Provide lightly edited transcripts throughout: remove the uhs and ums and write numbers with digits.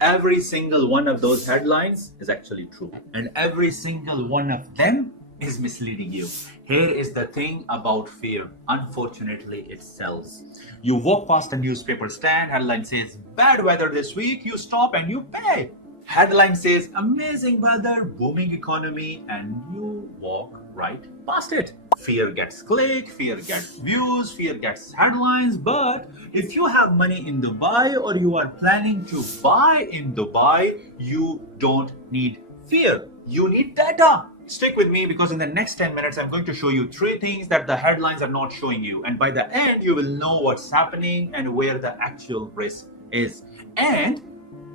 Every single one of those headlines is actually true, and every single one of them is misleading you. Here is the thing about fear. Unfortunately, it sells. You walk past a newspaper stand, headline says, bad weather this week, you stop and you pay. Headline says, amazing weather, booming economy, and you walk right past it. Fear gets click, fear gets views, fear gets headlines. But if you have money in Dubai or you are planning to buy in Dubai, you don't need fear. You need data. Stick with me because in the next 10 minutes, I'm going to show you 3 things that the headlines are not showing you. And by the end, you will know what's happening and where the actual risk is. And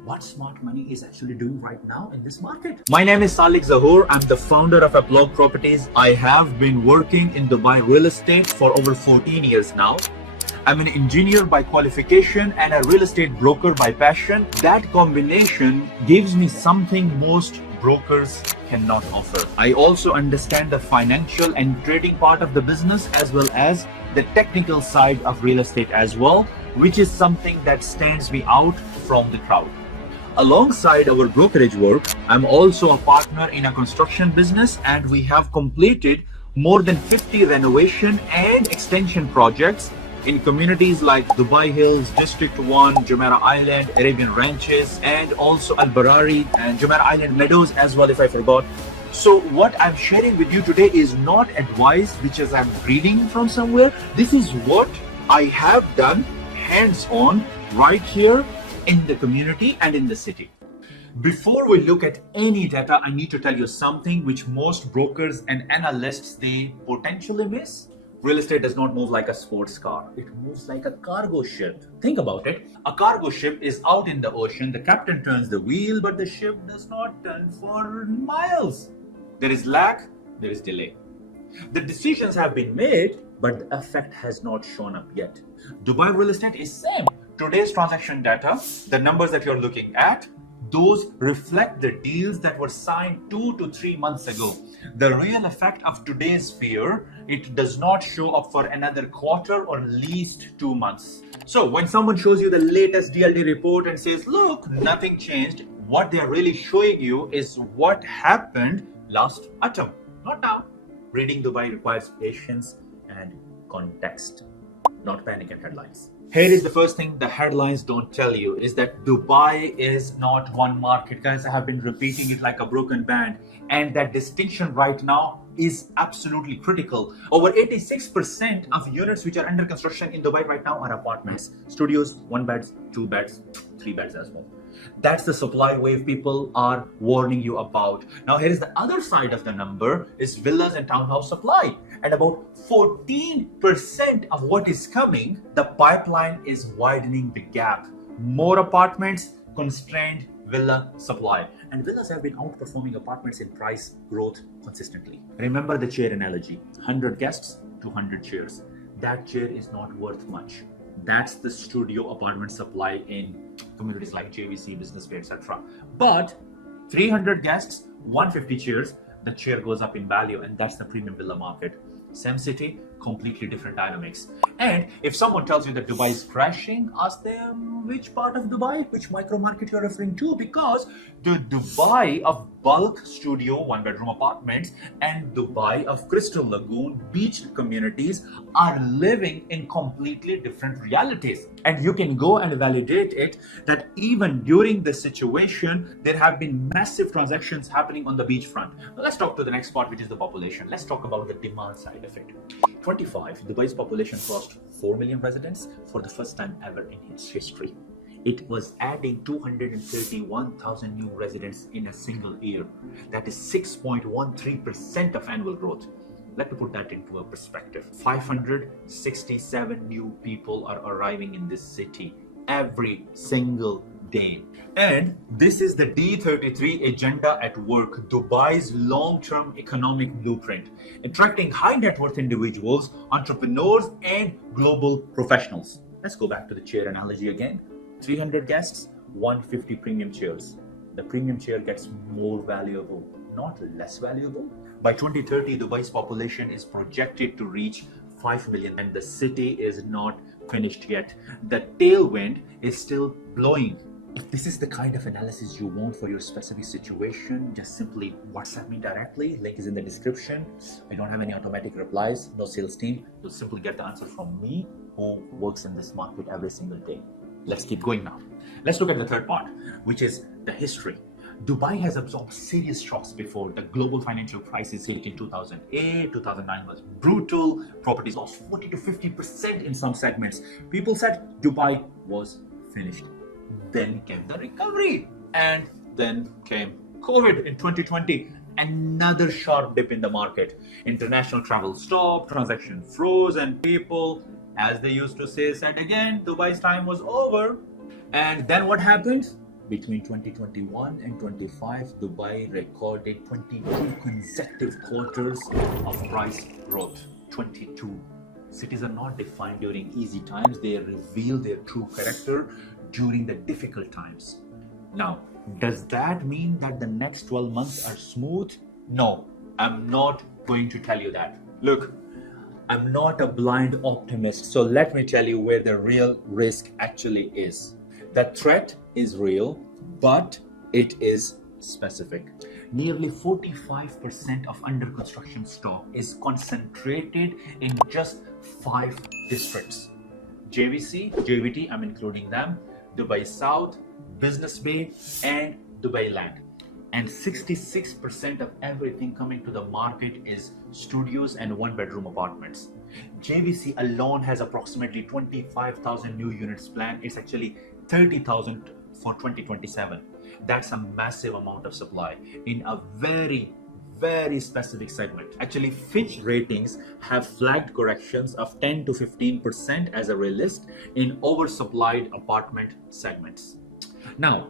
what smart money is actually doing right now in this market. My name is Saliq Zahoor. I'm the founder of Blog Properties. I have been working in Dubai real estate for over 14 years now. I'm an engineer by qualification and a real estate broker by passion. That combination gives me something most brokers cannot offer. I also understand the financial and trading part of the business as well as the technical side of real estate as well, which is something that stands me out from the crowd. Alongside our brokerage work, I'm also a partner in a construction business, and we have completed more than 50 renovation and extension projects in communities like Dubai Hills, District 1, Jumeirah Island, Arabian Ranches, and also Al Barari and Jumeirah Island Meadows as well, if I forgot. So what I'm sharing with you today is not advice which is I'm reading from somewhere. This is what I have done hands-on right here in the community and in the city. Before we look at any data, I need to tell you something which most brokers and analysts, they potentially miss. Real estate does not move like a sports car. It moves like a cargo ship. Think about it. A cargo ship is out in the ocean. The captain turns the wheel, but the ship does not turn for miles. There is lag, there is delay. The decisions have been made, but the effect has not shown up yet. Dubai real estate is same. Today's transaction data, the numbers that you're looking at, those reflect the deals that were signed 2 to 3 months ago. The real effect of today's fear, it does not show up for another quarter or at least 2 months. So when someone shows you the latest DLD report and says, look, nothing changed, what they are really showing you is what happened last autumn, not now. Reading Dubai requires patience and context, not panic and headlines. Here is the first thing the headlines don't tell you is that Dubai is not one market. Guys, I have been repeating it like a broken band. And that distinction right now is absolutely critical. Over 86% of units which are under construction in Dubai right now are apartments. Studios, 1 beds, 2 beds, 3 beds as well. That's the supply wave people are warning you about. Now, here is the other side of the number is villas and townhouse supply. And about 14% of what is coming, the pipeline is widening the gap. More apartments, constrained villa supply. And villas have been outperforming apartments in price growth consistently. Remember the chair analogy, 100 guests, 200 chairs. That chair is not worth much. That's the studio apartment supply in communities like JVC, Business Bay, etc. But 300 guests, 150 chairs, the chair goes up in value, and that's the premium villa market. Same city, completely different dynamics. And if someone tells you that Dubai is crashing, ask them which part of Dubai, which micro market you're referring to, because the Dubai of bulk studio 1-bedroom apartments and Dubai of Crystal Lagoon beach communities are living in completely different realities. And you can go and validate it that even during this situation, there have been massive transactions happening on the beachfront. Now let's talk to the next part, which is the population. Let's talk about the demand side of it. 25, Dubai's population crossed 4 million residents for the first time ever in its history. It was adding 231,000 new residents in a single year. That is 6.13% of annual growth. Let me put that into a perspective. 567 new people are arriving in this city every single day. And this is the D33 agenda at work, Dubai's long-term economic blueprint, attracting high net worth individuals, entrepreneurs, and global professionals. Let's go back to the chair analogy again. 300 guests, 150 premium chairs. The premium chair gets more valuable, not less valuable. By 2030, Dubai's population is projected to reach 5 million, and the city is not finished yet. The tailwind is still blowing. If this is the kind of analysis you want for your specific situation, just simply WhatsApp me directly. Link is in the description. I don't have any automatic replies, no sales team. You'll simply get the answer from me, who works in this market every single day. Let's keep going now. Let's look at the third part, which is the history. Dubai has absorbed serious shocks before. The global financial crisis hit in 2008, 2009 was brutal. Properties lost 40 to 50% in some segments. People said Dubai was finished. Then came the recovery, and then came COVID in 2020. Another sharp dip in the market. International travel stopped, transaction froze, and people, as they used to say, said again, Dubai's time was over. And then what happened? Between 2021 and 25, Dubai recorded 22 consecutive quarters of price growth. 22. Cities are not defined during easy times, they reveal their true character during the difficult times. Now, does that mean that the next 12 months are smooth? No, I'm not going to tell you that. Look, I'm not a blind optimist, so let me tell you where the real risk actually is. The threat is real, but it is specific. Nearly 45% of under construction stock is concentrated in just 5 districts. JVT, I'm including them, Dubai South, Business Bay, and Dubai Land. And 66% of everything coming to the market is studios and one-bedroom apartments. JVC alone has approximately 25,000 new units planned. It's actually 30,000 for 2027. That's a massive amount of supply in a very specific segment. Actually, Fitch ratings have flagged corrections of 10 to 15% as a realist in oversupplied apartment segments. Now,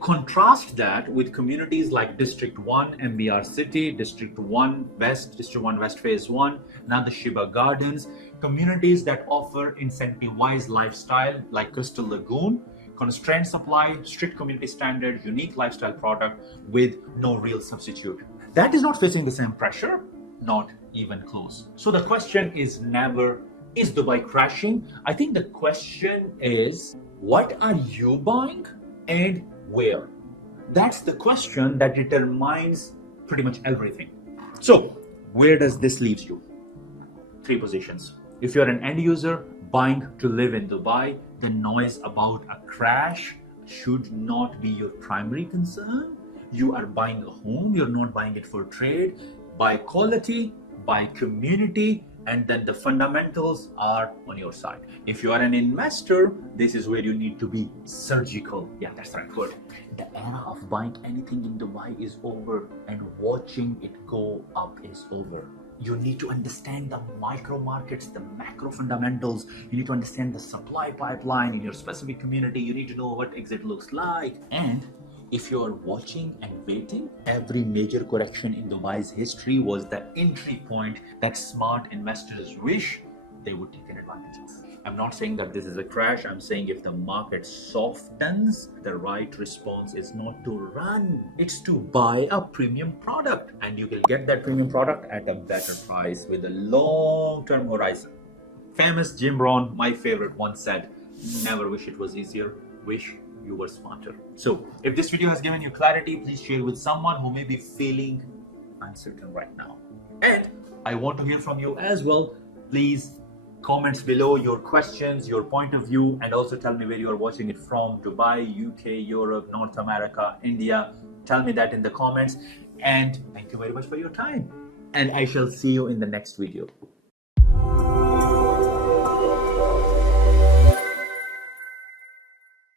contrast that with communities like District 1, MBR City, District 1 West Phase 1, now the Shiba Gardens, communities that offer incentive-wise lifestyle like Crystal Lagoon, constrained supply, strict community standard, unique lifestyle product with no real substitute. That is not facing the same pressure, not even close. So the question is never, is Dubai crashing? I think the question is, what are you buying and where? That's the question that determines pretty much everything. So where does this leave you? 3 positions. If you're an end user buying to live in Dubai, the noise about a crash should not be your primary concern. You are buying a home, you're not buying it for trade. Buy quality, buy community, and then the fundamentals are on your side. If you are an investor, this is where you need to be surgical. Yeah, that's the right word. The era of buying anything in Dubai is over, and watching it go up is over. You need to understand the micro markets, the macro fundamentals. You need to understand the supply pipeline in your specific community. You need to know what exit looks like. And if you are watching and waiting, every major correction in Dubai's history was the entry point that smart investors wish they would take an advantage of. I'm not saying that this is a crash. I'm saying if the market softens, the right response is not to run. It's to buy a premium product. And you will get that premium product at a better price with a long-term horizon. Famous Jim Rohn, my favorite, once said, never wish it was easier, wish you were smarter. So if this video has given you clarity, please share with someone who may be feeling uncertain right now. And I want to hear from you as well. Please comment below your questions, your point of view, and also tell me where you are watching it from. Dubai, UK, Europe, North America, India. Tell me that in the comments. And thank you very much for your time. And I shall see you in the next video.